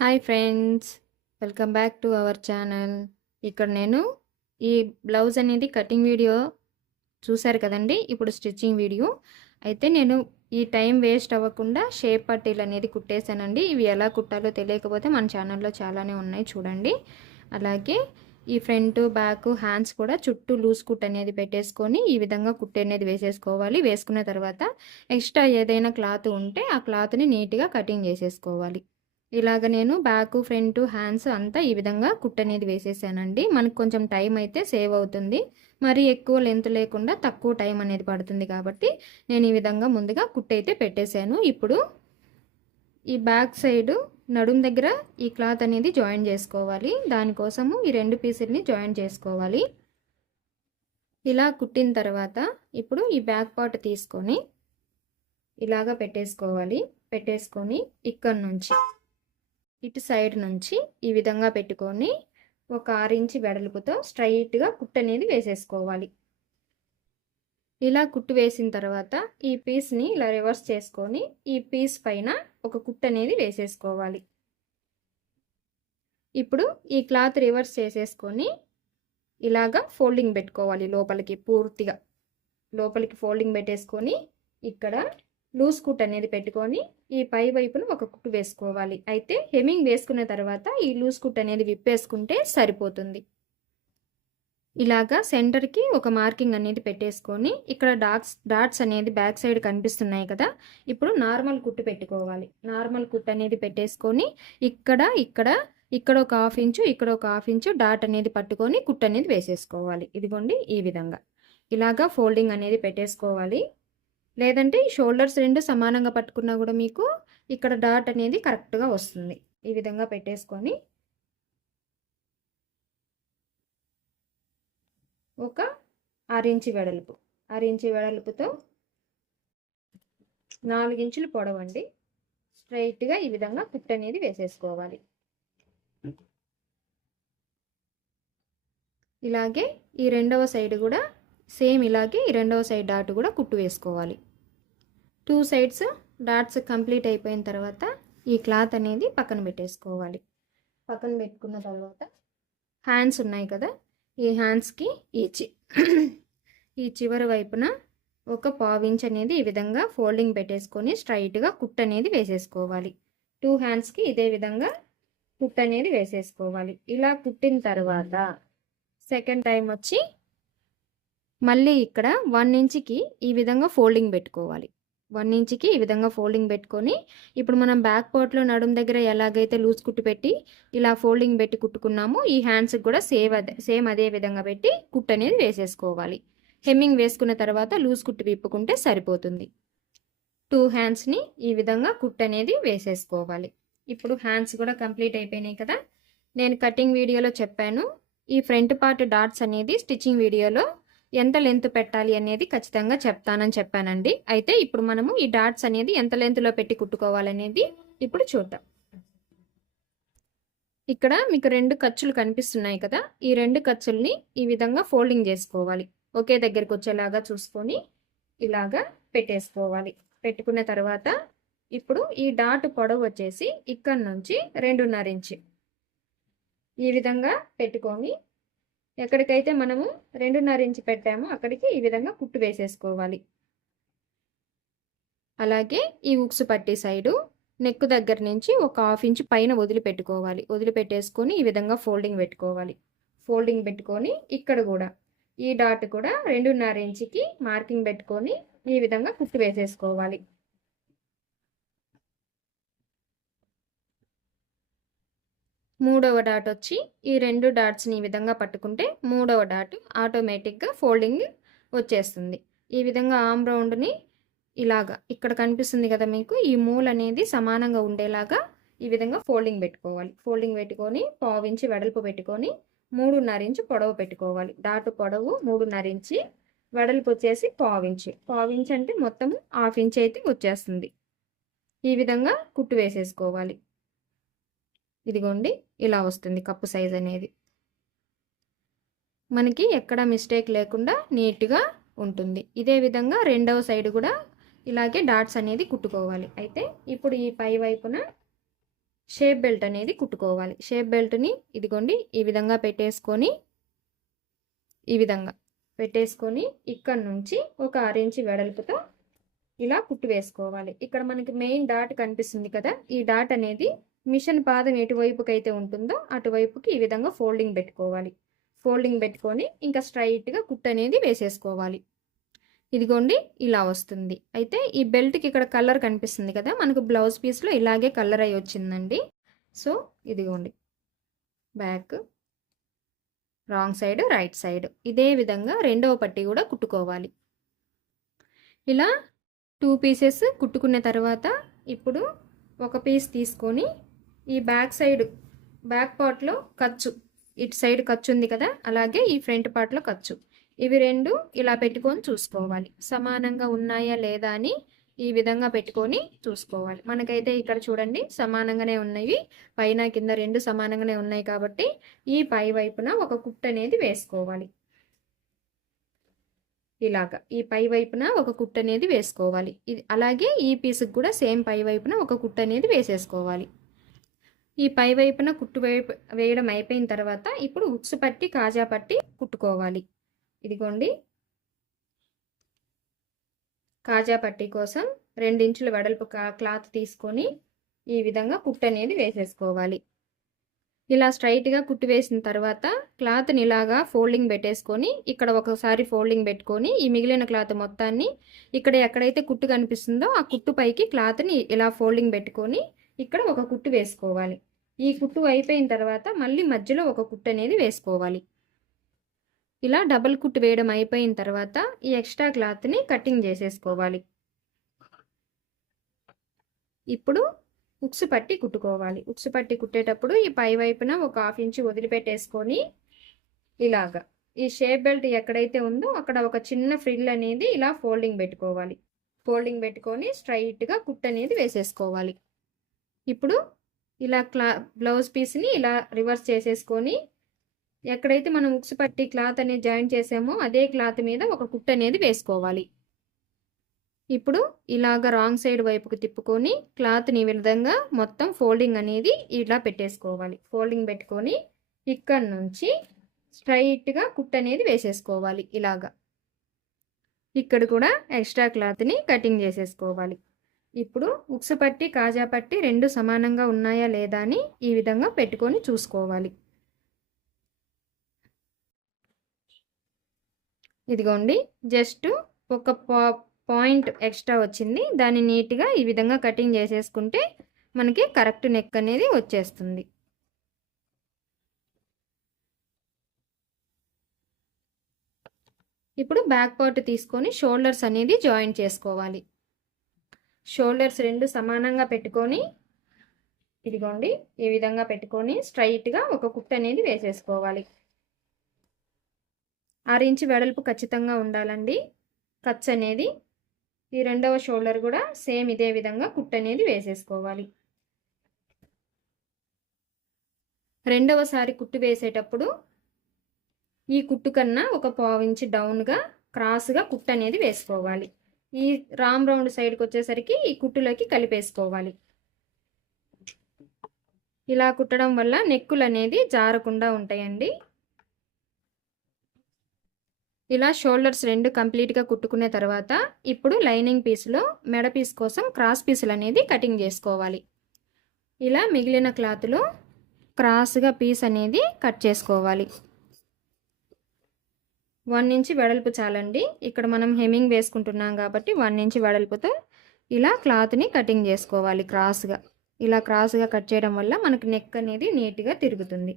Hi friends welcome back to our channel. ఇక్కడ నేను ఈ బ్లౌజ్ అనేది కటింగ్ వీడియో చూశారు కదండి? ఇప్పుడు స్టిచ్చింగ్ వీడియో. అయితే నేను ఈ టైం వేస్ట్ అవ్వకుండా షేప్ పట్టీలు అనేది కుట్టేశానండి. ఇవి ఎలా కుట్టాలో తెలియకపోతే మన ఛానల్లో చాలానే ఉన్నాయి చూడండి. అలాగే ఈ ఫ్రంట్ బ్యాక్ హ్యాండ్స్ కూడా చుట్టూ లూజ్ కుట్ అనేది పెట్టేసుకొని ఈ విధంగా కుట్టే అనేది వేసేసుకోవాలి. వేసుకున్న తర్వాత ఎక్స్ట్రా ఏదైనా క్లాత్ ఉంటే ఆ క్లాత్ని నీట్గా కటింగ్ చేసేసుకోవాలి. ఇలాగ నేను బ్యాక్ ఫ్రంట్ హ్యాండ్స్ అంతా ఈ విధంగా కుట్ అనేది వేసేసానండి. మనకు కొంచెం టైం అయితే సేవ్ అవుతుంది. మరి ఎక్కువ లెంత్ లేకుండా తక్కువ టైం అనేది పడుతుంది కాబట్టి నేను ఈ విధంగా ముందుగా కుట్ అయితే పెట్టేశాను ఇప్పుడు ఈ బ్యాక్ సైడ్ నడుం దగ్గర ఈ క్లాత్ అనేది జాయిన్ చేసుకోవాలి. దానికోసము ఈ రెండు పీసుల్ని జాయిన్ చేసుకోవాలి. ఇలా కుట్టిన తర్వాత ఇప్పుడు ఈ బ్యాక్ పార్ట్ తీసుకొని ఇలాగా పెట్టేసుకోవాలి. పెట్టేసుకొని ఇక్కడ నుంచి ఇటు సైడ్ నుంచి ఈ విధంగా పెట్టుకొని ఒక ఆరించి వెడల్పుతో స్ట్రైట్గా కుట్టు అనేది వేసేసుకోవాలి. ఇలా కుట్టు వేసిన తర్వాత ఈ పీస్ని ఇలా రివర్స్ చేసుకొని ఈ పీస్ పైన ఒక కుట్టు అనేది వేసేసుకోవాలి. ఇప్పుడు ఈ క్లాత్ రివర్స్ చేసేసుకొని ఇలాగా ఫోల్డింగ్ పెట్టుకోవాలి లోపలికి పూర్తిగా. లోపలికి ఫోల్డింగ్ పెట్టేసుకొని ఇక్కడ లూజ్ కుట్ అనేది పెట్టుకొని ఈ పై వైపున ఒక కుట్టు వేసుకోవాలి. అయితే హెమింగ్ వేసుకున్న తర్వాత ఈ లూజ్ కుట్ అనేది విప్పేసుకుంటే సరిపోతుంది. ఇలాగా సెంటర్కి ఒక మార్కింగ్ అనేది పెట్టేసుకొని ఇక్కడ డాట్స్ డాట్స్ అనేది బ్యాక్ సైడ్ కనిపిస్తున్నాయి కదా. ఇప్పుడు నార్మల్ కుట్టు పెట్టుకోవాలి. నార్మల్ కుట్ అనేది పెట్టేసుకొని ఇక్కడ ఇక్కడ ఇక్కడ ఒక హాఫ్ ఇంచు ఇక్కడ ఒక హాఫ్ ఇంచు డాట్ అనేది పట్టుకొని కుట్ అనేది వేసేసుకోవాలి. ఇదిగోండి ఈ విధంగా. ఇలాగా ఫోల్డింగ్ అనేది పెట్టేసుకోవాలి. లేదంటే ఈ షోల్డర్స్ రెండు సమానంగా పట్టుకున్నా కూడా మీకు ఇక్కడ డాట్ అనేది కరెక్ట్గా వస్తుంది. ఈ విధంగా పెట్టేసుకొని ఒక ఆరించి వెడల్పు ఆరించి వెడల్పుతో నాలుగించులు పొడవండి. స్ట్రైట్గా ఈ విధంగా కుట్ అనేది వేసేసుకోవాలి. ఇలాగే ఈ రెండవ సైడ్ కూడా సేమ్ ఇలాగే రెండవ సైడ్ డాట్ కూడా కుట్టు వేసుకోవాలి. టూ సైడ్స్ డాట్స్ కంప్లీట్ అయిపోయిన తర్వాత ఈ క్లాత్ అనేది పక్కన పెట్టేసుకోవాలి. పక్కన పెట్టుకున్న తర్వాత హ్యాండ్స్ ఉన్నాయి కదా ఈ హ్యాండ్స్కి ఈ చి ఈ చివరి వైపున ఒక పావించ్ అనేది ఈ విధంగా ఫోల్డింగ్ పెట్టేసుకొని స్ట్రైట్గా కుట్ అనేది వేసేసుకోవాలి. టూ హ్యాండ్స్కి ఇదే విధంగా కుట్ అనేది వేసేసుకోవాలి. ఇలా కుట్టిన తర్వాత సెకండ్ టైం వచ్చి మళ్ళీ ఇక్కడ వన్ ఇంచ్కి ఈ విధంగా ఫోల్డింగ్ పెట్టుకోవాలి. వన్ ఇంచ్కి ఈ విధంగా ఫోల్డింగ్ పెట్టుకొని ఇప్పుడు మనం బ్యాక్ పార్ట్లో నడుం దగ్గర ఎలాగైతే లూజ్ కుట్టు పెట్టి ఇలా ఫోల్డింగ్ పెట్టి కుట్టుకున్నామో ఈ హ్యాండ్స్కి కూడా సేవ్ అదే సేమ్ అదే విధంగా పెట్టి కుట్టు అనేది వేసేసుకోవాలి. హెమ్మింగ్ వేసుకున్న తర్వాత లూజ్ కుట్టు విప్పుకుంటే సరిపోతుంది. టూ హ్యాండ్స్ని ఈ విధంగా కుట్టు అనేది వేసేసుకోవాలి. ఇప్పుడు హ్యాండ్స్ కూడా కంప్లీట్ అయిపోయినాయి కదా. నేను కటింగ్ వీడియోలో చెప్పాను. ఈ ఫ్రంట్ పార్ట్ డాట్స్ అనేది స్టిచ్చింగ్ వీడియోలో ఎంత లెంత్ పెట్టాలి అనేది ఖచ్చితంగా చెప్తానని చెప్పానండి. అయితే ఇప్పుడు మనము ఈ డాట్స్ అనేది ఎంత లెంత్లో పెట్టి కుట్టుకోవాలనేది ఇప్పుడు చూద్దాం. ఇక్కడ మీకు రెండు ఖర్చులు కనిపిస్తున్నాయి కదా ఈ రెండు ఖర్చుల్ని ఈ విధంగా ఫోల్డింగ్ చేసుకోవాలి. ఒకే దగ్గరికి వచ్చేలాగా చూసుకొని ఇలాగా పెట్టేసుకోవాలి. పెట్టుకున్న తర్వాత ఇప్పుడు ఈ డాట్ పొడవు వచ్చేసి ఇక్కడ నుంచి రెండున్నర ఇంచు. ఈ విధంగా పెట్టుకొని ఎక్కడికైతే మనము రెండున్నర ఇంచు పెట్టామో అక్కడికి ఈ విధంగా కుట్టు వేసేసుకోవాలి. అలాగే ఈ ఉక్స్ పట్టి సైడు నెక్ దగ్గర నుంచి ఒక హాఫ్ ఇంచ్ పైన వదిలిపెట్టుకోవాలి. వదిలిపెట్టేసుకొని ఈ విధంగా ఫోల్డింగ్ పెట్టుకోవాలి. ఫోల్డింగ్ పెట్టుకొని ఇక్కడ కూడా ఈ డాట్ కూడా రెండున్నర ఇంచుకి మార్కింగ్ పెట్టుకొని ఈ విధంగా కుట్టు వేసేసుకోవాలి. మూడవ డాట్ వచ్చి ఈ రెండు డాట్స్ని ఈ విధంగా పట్టుకుంటే మూడవ డాట్ ఆటోమేటిక్గా ఫోల్డింగ్ వచ్చేస్తుంది. ఈ విధంగా ఆమ్ రౌండ్ని ఇలాగా ఇక్కడ కనిపిస్తుంది కదా మీకు ఈ మూల్ అనేది సమానంగా ఉండేలాగా ఈ విధంగా ఫోల్డింగ్ పెట్టుకోవాలి. ఫోల్డింగ్ పెట్టుకొని పావించి వెడల్పు పెట్టుకొని మూడున్నర ఇంచు పొడవు పెట్టుకోవాలి. డాటు పొడవు మూడున్నర ఇంచి వెడల్పు వచ్చేసి పావించి పావించి అంటే మొత్తం హాఫ్ ఇంచ్ అయితే వచ్చేస్తుంది. ఈ విధంగా కుట్టు వేసేసుకోవాలి. ఇదిగోండి ఇలా వస్తుంది కప్పు సైజ్ అనేది. మనకి ఎక్కడ మిస్టేక్ లేకుండా నీట్గా ఉంటుంది. ఇదే విధంగా రెండవ సైడ్ కూడా ఇలాగే డాట్స్ అనేది కుట్టుకోవాలి. అయితే ఇప్పుడు ఈ పై వైపున షేప్ బెల్ట్ అనేది కుట్టుకోవాలి. షేప్ బెల్ట్ని ఇదిగోండి ఈ విధంగా పెట్టేసుకొని ఈ విధంగా పెట్టేసుకొని ఇక్కడ నుంచి ఒక ఆరించి వెడల్పుతో ఇలా కుట్టు వేసుకోవాలి. ఇక్కడ మనకి మెయిన్ డాట్ కనిపిస్తుంది కదా ఈ డాట్ అనేది మిషన్ పాదం ఎటువైపుకైతే ఉంటుందో అటువైపుకి ఈ విధంగా ఫోల్డింగ్ పెట్టుకోవాలి. ఫోల్డింగ్ పెట్టుకొని ఇంకా స్ట్రైట్గా కుట్ అనేది వేసేసుకోవాలి. ఇదిగోండి ఇలా వస్తుంది. అయితే ఈ బెల్ట్కి ఇక్కడ కలర్ కనిపిస్తుంది కదా మనకు బ్లౌజ్ పీస్లో ఇలాగే కలర్ అయి వచ్చిందండి. సో ఇదిగోండి. Back wrong side right side. ఇదే విధంగా రెండవ పట్టి కూడా కుట్టుకోవాలి. ఇలా టూ పీసెస్ కుట్టుకున్న తర్వాత ఇప్పుడు ఒక పీస్ తీసుకొని ఈ బ్యాక్ సైడ్ బ్యాక్ పార్ట్లో ఖర్చు. ఇటు సైడ్ ఖర్చు ఉంది కదా అలాగే ఈ ఫ్రంట్ పార్ట్లో ఖర్చు. ఇవి రెండు ఇలా పెట్టుకొని చూసుకోవాలి. సమానంగా ఉన్నాయా లేదా అని ఈ విధంగా పెట్టుకొని చూసుకోవాలి. మనకైతే ఇక్కడ చూడండి సమానంగానే ఉన్నవి. పైన కింద రెండు సమానంగానే ఉన్నాయి కాబట్టి ఈ పై వైపున ఒక కుట్టు అనేది వేసుకోవాలి. ఇలాగా ఈ పై వైపున ఒక కుట్టు అనేది వేసుకోవాలి. ఇది అలాగే ఈ పీస్కి కూడా సేమ్ పై వైపున ఒక కుట్టు అనేది వేసేసుకోవాలి. ఈ పై వైపున కుట్టు వేయడం అయిపోయిన తర్వాత ఇప్పుడు ఉక్స్ పట్టి కాజా పట్టి కుట్టుకోవాలి. ఇదిగోండి. కాజా పట్టి కోసం రెండించుల వెడల్పు క్లాత్ తీసుకొని ఈ విధంగా కుట్టు అనేది వేసేసుకోవాలి. ఇలా స్ట్రైట్గా కుట్టు వేసిన తర్వాత క్లాత్ని ఇలాగా ఫోల్డింగ్ పెట్టేసుకొని ఇక్కడ ఒకసారి ఫోల్డింగ్ పెట్టుకొని ఈ మిగిలిన క్లాత్ మొత్తాన్ని ఇక్కడ ఎక్కడైతే కుట్టు కనిపిస్తుందో ఆ కుట్టు పైకి క్లాత్ని ఇలా ఫోల్డింగ్ పెట్టుకొని ఇక్కడ ఒక కుట్టు వేసుకోవాలి. ఈ కుట్టు అయిపోయిన తర్వాత మళ్ళీ మధ్యలో ఒక కుట్టు అనేది వేసుకోవాలి. ఇలా డబల్ కుట్టు వేయడం అయిపోయిన తర్వాత ఈ ఎక్స్ట్రా క్లాత్ని కటింగ్ చేసేసుకోవాలి. ఇప్పుడు ఉక్సు పట్టి కుట్టుకోవాలి. ఉక్సు పట్టి కుట్టేటప్పుడు ఈ పై వైపున ఒక హాఫ్ ఇంచ్ వదిలిపెట్టేసుకొని ఇలాగా ఈ షేప్ బెల్ట్ ఎక్కడైతే ఉందో అక్కడ ఒక చిన్న ఫ్రిల్ అనేది ఇలా ఫోల్డింగ్ పెట్టుకోవాలి. ఫోల్డింగ్ పెట్టుకొని స్ట్రైట్గా కుట్ అనేది వేసేసుకోవాలి. ఇప్పుడు ఇలా క్లా బ్లౌజ్ పీస్ని ఇలా రివర్స్ చేసేసుకొని ఎక్కడైతే మనం ఉక్స్ పట్టి క్లాత్ అనేది జాయిన్ చేసామో అదే క్లాత్ మీద ఒక కుట్ అనేది వేసుకోవాలి. ఇప్పుడు ఇలాగ రాంగ్ సైడ్ వైపుకు తిప్పుకొని క్లాత్ని ఈ విధంగా మొత్తం ఫోల్డింగ్ అనేది ఇలా పెట్టేసుకోవాలి. ఫోల్డింగ్ పెట్టుకొని ఇక్కడ నుంచి స్ట్రైట్గా కుట్ అనేది వేసేసుకోవాలి ఇలాగా. ఇక్కడ కూడా ఎక్స్ట్రా క్లాత్ని కటింగ్ చేసేసుకోవాలి. ఇప్పుడు ఉక్సు పట్టి కాజా పట్టి రెండు సమానంగా ఉన్నాయా లేదా అని ఈ విధంగా పెట్టుకొని చూసుకోవాలి. ఇదిగోండి జస్ట్ ఒక పాయింట్ ఎక్స్ట్రా వచ్చింది. దాన్ని నీట్గా ఈ విధంగా కటింగ్ చేసేసుకుంటే మనకి కరెక్ట్ నెక్ అనేది వచ్చేస్తుంది. ఇప్పుడు బ్యాక్ పార్ట్ తీసుకొని షోల్డర్స్ అనేది జాయిన్ చేసుకోవాలి. షోల్డర్స్ రెండు సమానంగా పెట్టుకొని ఇదిగోండి ఈ విధంగా పెట్టుకొని స్ట్రైట్గా ఒక కుట్ అనేది వేసేసుకోవాలి. ఆరు ఇంచు వెడల్పు ఖచ్చితంగా ఉండాలండి. ఖర్చు అనేది ఈ రెండవ షోల్డర్ కూడా సేమ్ ఇదే విధంగా కుట్ అనేది వేసేసుకోవాలి. రెండవసారి కుట్టు వేసేటప్పుడు ఈ కుట్టు కన్నా ఒక పావు ఇంచు డౌన్గా క్రాస్గా కుట్టు అనేది వేసుకోవాలి. ఈ రామ్ రౌండ్ సైడ్కి వచ్చేసరికి ఈ కుట్టులోకి కలిపేసుకోవాలి. ఇలా కుట్టడం వల్ల నెక్కులు అనేది జారకుండా ఉంటాయండి. ఇలా షోల్డర్స్ రెండు కంప్లీట్గా కుట్టుకునే తర్వాత ఇప్పుడు లైనింగ్ పీస్లో మెడ పీస్ కోసం క్రాస్ పీసులు అనేది కటింగ్ చేసుకోవాలి. ఇలా మిగిలిన క్లాత్లో క్రాస్గా పీస్ అనేది కట్ చేసుకోవాలి. వన్ ఇంచ్ వెడల్పు చాలండి. ఇక్కడ మనం హెమ్మింగ్ వేసుకుంటున్నాం కాబట్టి వన్ ఇంచ్ వెడల్పుతో ఇలా క్లాత్ని కటింగ్ చేసుకోవాలి క్రాస్గా. ఇలా క్రాస్గా కట్ చేయడం వల్ల మనకి నెక్ అనేది నీట్గా తిరుగుతుంది.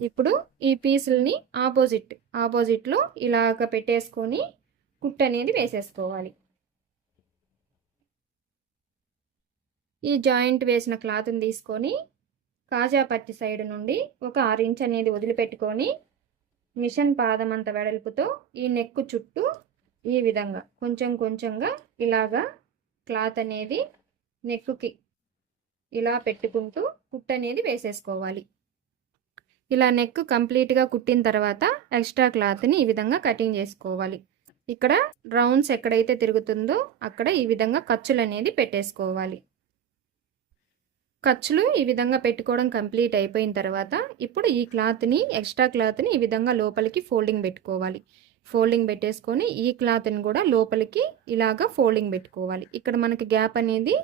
ఇప్పుడు ఈ పీసుల్ని ఆపోజిట్ ఆపోజిట్లో ఇలాగ పెట్టేసుకొని కుట్ అనేది వేసేసుకోవాలి. ఈ జాయింట్ వేసిన క్లాత్ని తీసుకొని కాజాపత్తి సైడ్ నుండి ఒక ఆరు ఇంచ్ అనేది వదిలిపెట్టుకొని మిషన్ పాదం అంత వెడల్పుతో ఈ నెక్కు చుట్టూ ఈ విధంగా కొంచెం కొంచెంగా ఇలాగా క్లాత్ అనేది నెక్కుకి ఇలా పెట్టుకుంటూ కుట్టు అనేది వేసేసుకోవాలి. ఇలా నెక్ కంప్లీట్గా కుట్టిన తర్వాత ఎక్స్ట్రా క్లాత్ని ఈ విధంగా కటింగ్ చేసుకోవాలి. ఇక్కడ రౌండ్స్ ఎక్కడైతే తిరుగుతుందో అక్కడ ఈ విధంగా ఖర్చులు అనేది పెట్టేసుకోవాలి. ఖర్చులు ఈ విధంగా పెట్టుకోవడం కంప్లీట్ అయిపోయిన తర్వాత ఇప్పుడు ఈ క్లాత్ని ఎక్స్ట్రా క్లాత్ని ఈ విధంగా లోపలికి ఫోల్డింగ్ పెట్టుకోవాలి. ఫోల్డింగ్ పెట్టేసుకొని ఈ క్లాత్ని కూడా లోపలికి ఇలాగా ఫోల్డింగ్ పెట్టుకోవాలి. ఇక్కడ మనకి గ్యాప్ అనేది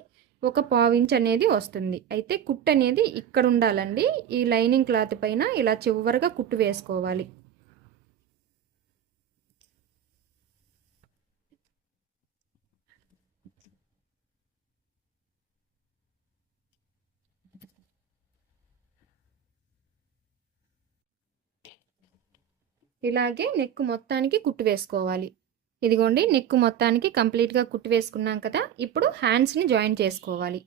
ఒక పావు ఇంచ్ అనేది వస్తుంది. అయితే కుట్టు అనేది ఇక్కడ ఉండాలండి. ఈ లైనింగ్ క్లాత్ పైన ఇలా చివరిగా కుట్టు వేసుకోవాలి. ఇలాగే నెక్ మొత్తానికి కుట్టు వేసుకోవాలి. ఇదిగోండి నిక్కు మొత్తానికి కంప్లీట్గా కుట్టు వేసుకున్నాం కదా ఇప్పుడు హ్యాండ్స్ని జాయిన్ చేసుకోవాలి.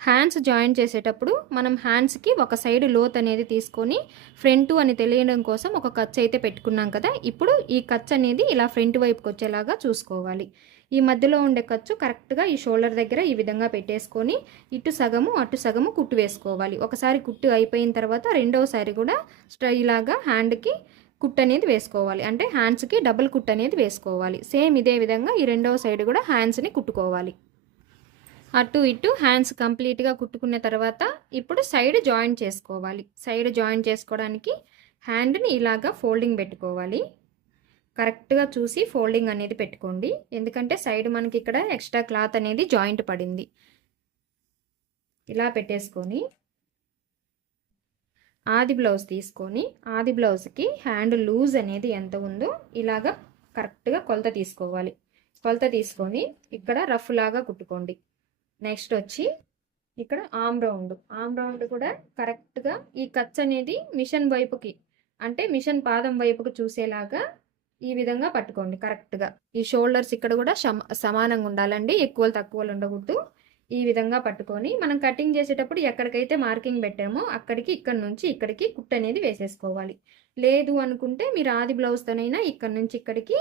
హ్యాండ్స్ జాయిన్ చేసేటప్పుడు మనం హ్యాండ్స్కి ఒక సైడ్ లోత్ అనేది తీసుకొని ఫ్రంట్ అని తెలియడం కోసం ఒక ఖర్చు అయితే పెట్టుకున్నాం కదా ఇప్పుడు ఈ ఖర్చు అనేది ఇలా ఫ్రంట్ వైపుకి వచ్చేలాగా చూసుకోవాలి. ఈ మధ్యలో ఉండే ఖర్చు కరెక్ట్గా ఈ షోల్డర్ దగ్గర ఈ విధంగా పెట్టేసుకొని ఇటు సగము అటు సగము కుట్టు వేసుకోవాలి. ఒకసారి కుట్టు అయిపోయిన తర్వాత రెండవసారి కూడా స్ట్రై ఇలాగా హ్యాండ్కి కుట్ అనేది వేసుకోవాలి. అంటే హ్యాండ్స్కి డబుల్ కుట్ అనేది వేసుకోవాలి. సేమ్ ఇదే విధంగా ఈ రెండవ సైడ్ కూడా హ్యాండ్స్ని కుట్టుకోవాలి. అటు ఇటు హ్యాండ్స్ కంప్లీట్గా కుట్టుకున్న తర్వాత ఇప్పుడు సైడ్ జాయిన్ చేసుకోవాలి. సైడ్ జాయిన్ చేసుకోవడానికి హ్యాండ్ని ఇలాగా ఫోల్డింగ్ పెట్టుకోవాలి. కరెక్ట్గా చూసి ఫోల్డింగ్ అనేది పెట్టుకోండి. ఎందుకంటే సైడ్ మనకి ఇక్కడ ఎక్స్ట్రా క్లాత్ అనేది జాయింట్ పడింది. ఇలా పెట్టేసుకొని ఆది బ్లౌజ్ తీసుకొని ఆది బ్లౌజ్కి హ్యాండ్ లూజ్ అనేది ఎంత ఉందో ఇలాగా కరెక్ట్గా కొలత తీసుకోవాలి. కొలత తీసుకొని ఇక్కడ రఫ్ లాగా కుట్టుకోండి. నెక్స్ట్ వచ్చి ఇక్కడ ఆమ్ రౌండ్. ఆమ్ రౌండ్ కూడా కరెక్ట్గా ఈ కచ్ అనేది మిషన్ వైపుకి అంటే మిషన్ పాదం వైపుకి చూసేలాగా ఈ విధంగా పట్టుకోండి కరెక్ట్గా. ఈ షోల్డర్స్ ఇక్కడ కూడా సమానంగా ఉండాలండి ఎక్కువలు తక్కువలు ఉండకూడదు. ఈ విధంగా పట్టుకొని మనం కటింగ్ చేసేటప్పుడు ఎక్కడికైతే మార్కింగ్ పెట్టామో అక్కడికి ఇక్కడ నుంచి ఇక్కడికి కుట్ అనేది వేసేసుకోవాలి. లేదు అనుకుంటే మీరు ఆది బ్లౌజ్తోనైనా ఇక్కడ నుంచి ఇక్కడికి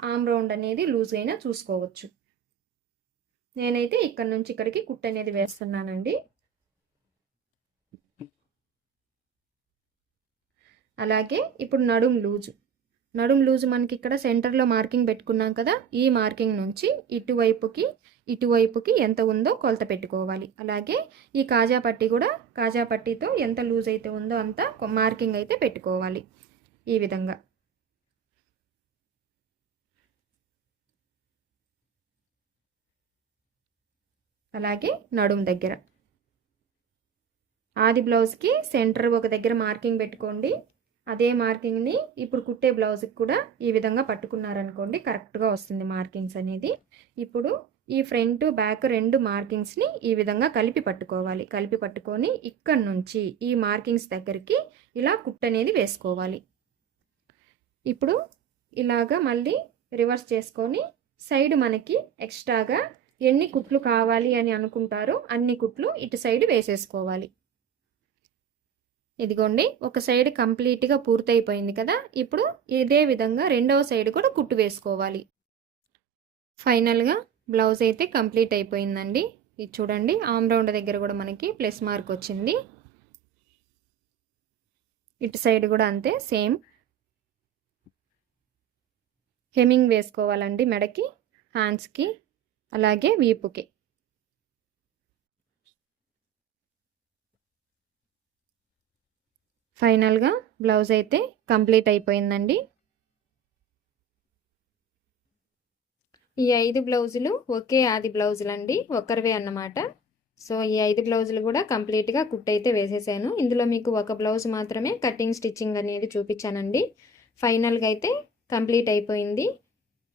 ఆమ్ రౌండ్ అనేది లూజ్ అయినా చూసుకోవచ్చు. నేనైతే ఇక్కడ నుంచి ఇక్కడికి కుట్ అనేది వేస్తున్నానండి. అలాగే ఇప్పుడు నడుం లూజు. నడుం లూజు మనకి ఇక్కడ సెంటర్లో మార్కింగ్ పెట్టుకున్నాం కదా ఈ మార్కింగ్ నుంచి ఇటువైపుకి ఇటువైపుకి ఎంత ఉందో కొలత పెట్టుకోవాలి. అలాగే ఈ కాజా పట్టి కూడా కాజా పట్టీతో ఎంత లూజ్ అయితే ఉందో అంత మార్కింగ్ అయితే పెట్టుకోవాలి ఈ విధంగా. అలాగే నడుము దగ్గర. ఆది బ్లౌజ్కి సెంటర్ ఒక దగ్గర మార్కింగ్ పెట్టుకోండి. అదే మార్కింగ్ని ఇప్పుడు కుట్టే బ్లౌజ్కి కూడా ఈ విధంగా పట్టుకున్నారనుకోండి కరెక్ట్గా వస్తుంది మార్కింగ్స్ అనేది. ఇప్పుడు ఈ ఫ్రంట్ బ్యాక్ రెండు మార్కింగ్స్ని ఈ విధంగా కలిపి పట్టుకోవాలి. కలిపి పట్టుకొని ఇక్కడ నుంచి ఈ మార్కింగ్స్ దగ్గరికి ఇలా కుట్ అనేది వేసుకోవాలి. ఇప్పుడు ఇలాగా మళ్ళీ రివర్స్ చేసుకొని సైడ్ మనకి ఎక్స్ట్రాగా ఎన్ని కుట్లు కావాలి అని అనుకుంటారో అన్ని కుట్లు ఇటు సైడ్ వేసేసుకోవాలి. ఇదిగోండి ఒక సైడ్ కంప్లీట్గా పూర్తయిపోయింది కదా ఇప్పుడు ఇదే విధంగా రెండవ సైడ్ కూడా కుట్టు వేసుకోవాలి. ఫైనల్గా బ్లౌజ్ అయితే కంప్లీట్ అయిపోయిందండి. ఇది చూడండి ఆమ్ రౌండ్ దగ్గర కూడా మనకి ప్లస్ మార్క్ వచ్చింది. ఇటు సైడ్ కూడా అంతే సేమ్. హెమింగ్ వేసుకోవాలండి మెడకి హ్యాండ్స్కి అలాగే వీపుకి. ఫైనల్గా బ్లౌజ్ అయితే కంప్లీట్ అయిపోయిందండి. ఈ ఐదు బ్లౌజులు ఒకే ఆది బ్లౌజులు అండి ఒక్కరివే అన్నమాట. సో ఈ ఐదు బ్లౌజులు కూడా కంప్లీట్గా కుట్ అయితే వేసేసాను. ఇందులో మీకు ఒక బ్లౌజ్ మాత్రమే కటింగ్ స్టిచ్చింగ్ అనేది చూపించానండి. ఫైనల్గా అయితే కంప్లీట్ అయిపోయింది.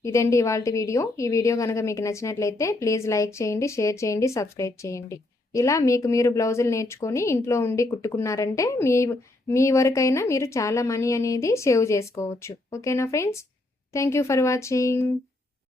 ఇదండి ఇవాళ వీడియో. ఈ వీడియో కనుక మీకు నచ్చినట్లయితే ప్లీజ్ లైక్ చేయండి షేర్ చేయండి సబ్స్క్రైబ్ చేయండి. ఇలా మీకు మీరు బ్లౌజులు నేర్చుకొని ఇంట్లో ఉండి కుట్టుకున్నారంటే మీ మీ వరకైనా మీరు చాలా మనీ అనేది సేవ్ చేసుకోవచ్చు. ఓకేనా friends? Thank you for watching.